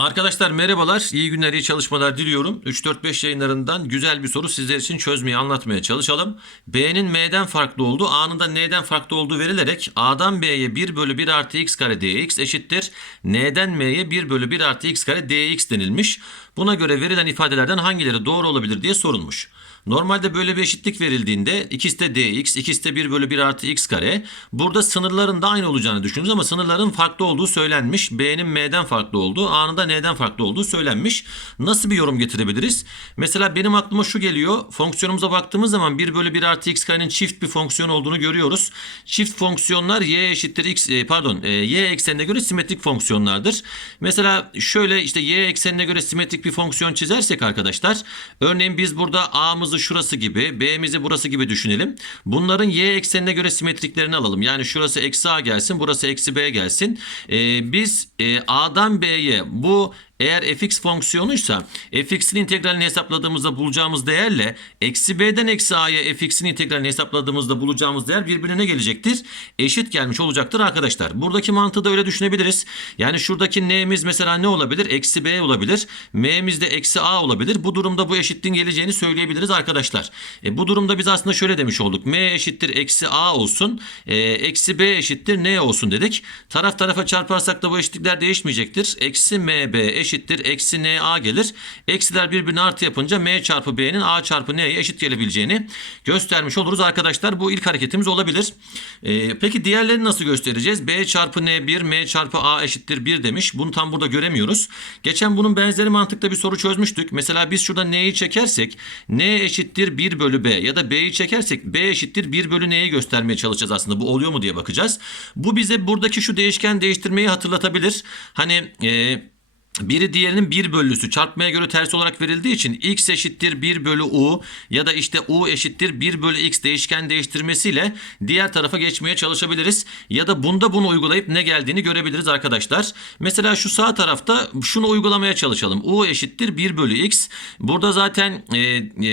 Arkadaşlar merhabalar, iyi günler, iyi çalışmalar diliyorum. 3-4-5 yayınlarından güzel bir soru sizler için çözmeye, anlatmaya çalışalım. B'nin M'den farklı olduğu, A'nın da N'den farklı olduğu verilerek A'dan B'ye 1 bölü 1 artı x kare dx eşittir. N'den M'ye 1 bölü 1 artı x kare dx denilmiş. Buna göre verilen ifadelerden hangileri doğru olabilir diye sorulmuş. Normalde böyle bir eşitlik verildiğinde ikisi de dx, ikisi de 1 bölü 1 artı x kare. Burada sınırların da aynı olacağını düşünürüz ama sınırların farklı olduğu söylenmiş. B'nin M'den farklı olduğu, A'nın da N'den farklı olduğu söylenmiş. Nasıl bir yorum getirebiliriz? Mesela benim aklıma şu geliyor. Fonksiyonumuza baktığımız zaman 1 bölü 1 artı x karenin çift bir fonksiyon olduğunu görüyoruz. Çift fonksiyonlar y eşittir x, e, pardon e, y eksenine göre simetrik fonksiyonlardır. Mesela şöyle işte y eksenine göre simetrik bir fonksiyon çizersek arkadaşlar. Örneğin biz burada a'mızı şurası gibi, b'mizi burası gibi düşünelim. Bunların y eksenine göre simetriklerini alalım. Yani şurası eksi a gelsin, burası eksi b gelsin. Ee, biz e, a'dan b'ye bu eğer fx fonksiyonuysa fx'in integralini hesapladığımızda bulacağımız değerle eksi b'den eksi a'ya fx'in integralini hesapladığımızda bulacağımız değer birbirine gelecektir. Eşit gelmiş olacaktır arkadaşlar. Buradaki mantığı da öyle düşünebiliriz. Yani şuradaki n'miz mesela ne olabilir? Eksi b olabilir. m'miz de eksi a olabilir. Bu durumda bu eşitliğin geleceğini söyleyebiliriz arkadaşlar. E, bu durumda biz aslında şöyle demiş olduk. m eşittir eksi a olsun. E, eksi b eşittir n olsun dedik. Taraf tarafa çarparsak da bu eşitlikler değişmeyecektir. Eksi mb eşittir eksi na gelir. Eksiler birbirine artı yapınca m çarpı b'nin a çarpı n'ye eşit gelebileceğini göstermiş oluruz arkadaşlar. Bu ilk hareketimiz olabilir. Ee, peki diğerlerini nasıl göstereceğiz? b çarpı n 1 m çarpı a eşittir 1 demiş. Bunu tam burada göremiyoruz. Geçen bunun benzeri mantıkta bir soru çözmüştük. Mesela biz şurada n'yi çekersek n eşittir 1 bölü b ya da b'yi çekersek b eşittir 1 bölü n'yi göstermeye çalışacağız aslında. Bu oluyor mu diye bakacağız. Bu bize buradaki şu değişken değiştirmeyi hatırlatabilir. Hani e, biri diğerinin 1 bölüsü çarpmaya göre ters olarak verildiği için x eşittir 1 bölü u ya da işte u eşittir 1 bölü x değişken değiştirmesiyle diğer tarafa geçmeye çalışabiliriz. Ya da bunda bunu uygulayıp ne geldiğini görebiliriz arkadaşlar. Mesela şu sağ tarafta şunu uygulamaya çalışalım. u eşittir 1 bölü x. Burada zaten e, e,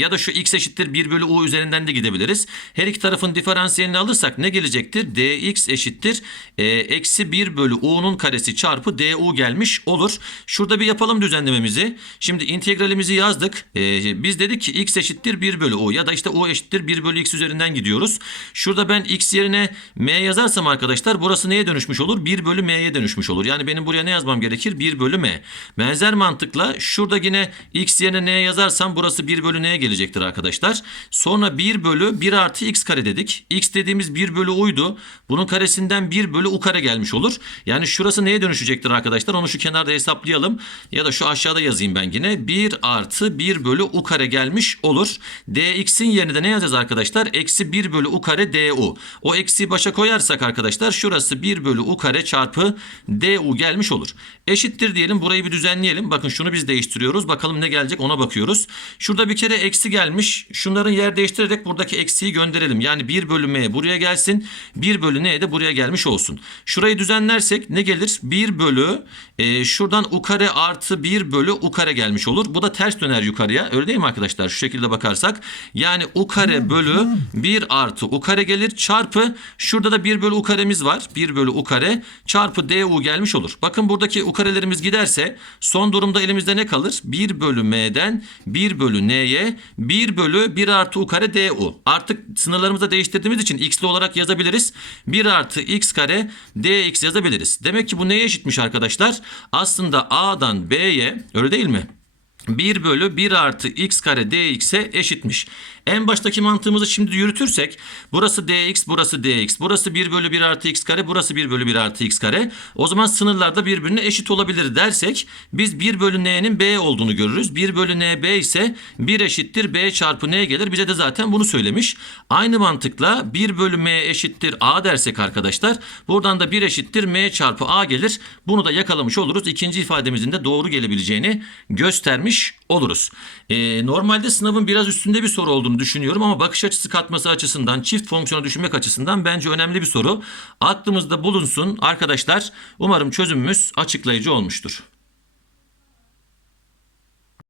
ya da şu x eşittir 1 bölü u üzerinden de gidebiliriz. Her iki tarafın diferansiyelini alırsak ne gelecektir? dx eşittir e, eksi 1 bölü u'nun karesi çarpı du gelmiş olur. Şurada bir yapalım düzenlememizi. Şimdi integralimizi yazdık. Ee, biz dedik ki x eşittir 1 bölü u ya da işte u eşittir 1 bölü x üzerinden gidiyoruz. Şurada ben x yerine m yazarsam arkadaşlar burası neye dönüşmüş olur? 1 bölü m'ye dönüşmüş olur. Yani benim buraya ne yazmam gerekir? 1 bölü m. Benzer mantıkla şurada yine x yerine n yazarsam burası 1 bölü n'ye gelecektir arkadaşlar. Sonra 1 bölü 1 artı x kare dedik. x dediğimiz 1 bölü u'ydu. Bunun karesinden 1 bölü u kare gelmiş olur. Yani şurası neye dönüşecektir arkadaşlar? Onu şu kenarda hesaplayalım. Ya da şu aşağıda yazayım ben yine. 1 artı 1 bölü u kare gelmiş olur. dx'in yerine de ne yazacağız arkadaşlar? Eksi 1 bölü u kare du. O eksiği başa koyarsak arkadaşlar şurası 1 bölü u kare çarpı du gelmiş olur. Eşittir diyelim. Burayı bir düzenleyelim. Bakın şunu biz değiştiriyoruz. Bakalım ne gelecek ona bakıyoruz. Şurada bir kere eksi gelmiş. Şunların yer değiştirerek buradaki eksiği gönderelim. Yani 1 bölü m buraya gelsin. 1 bölü n de buraya gelmiş olsun. Şurayı düzenlersek ne gelir? 1 bölü e, şuradan u kare artı 1 bölü u kare gelmiş olur. Bu da ters döner yukarıya. Öyle değil mi arkadaşlar? Şu şekilde bakarsak. Yani u kare bölü 1 artı u kare gelir. Çarpı şurada da 1 bölü u karemiz var. 1 bölü u kare çarpı du gelmiş olur. Bakın buradaki u karelerimiz giderse son durumda elimizde ne kalır? 1 bölü m'den 1 bölü n'ye 1 bölü 1 artı u kare du. Artık sınırlarımızı değiştirdiğimiz için x'li olarak yazabiliriz. 1 artı x kare dx yazabiliriz. Demek ki bu neye eşitmiş arkadaşlar? Aslında A'dan B'ye öyle değil mi? 1 bölü 1 artı x kare dx'e eşitmiş. En baştaki mantığımızı şimdi yürütürsek burası dx burası dx burası 1 bölü 1 artı x kare burası 1 bölü 1 artı x kare. O zaman sınırlarda birbirine eşit olabilir dersek biz 1 bölü n'nin b olduğunu görürüz. 1 bölü n b ise 1 eşittir b çarpı n gelir. Bize de zaten bunu söylemiş. Aynı mantıkla 1 bölü m eşittir a dersek arkadaşlar buradan da 1 eşittir m çarpı a gelir. Bunu da yakalamış oluruz. İkinci ifademizin de doğru gelebileceğini göstermiş oluruz. Ee, normalde sınavın biraz üstünde bir soru olduğunu düşünüyorum ama bakış açısı katması açısından, çift fonksiyonu düşünmek açısından bence önemli bir soru. Aklımızda bulunsun arkadaşlar. Umarım çözümümüz açıklayıcı olmuştur.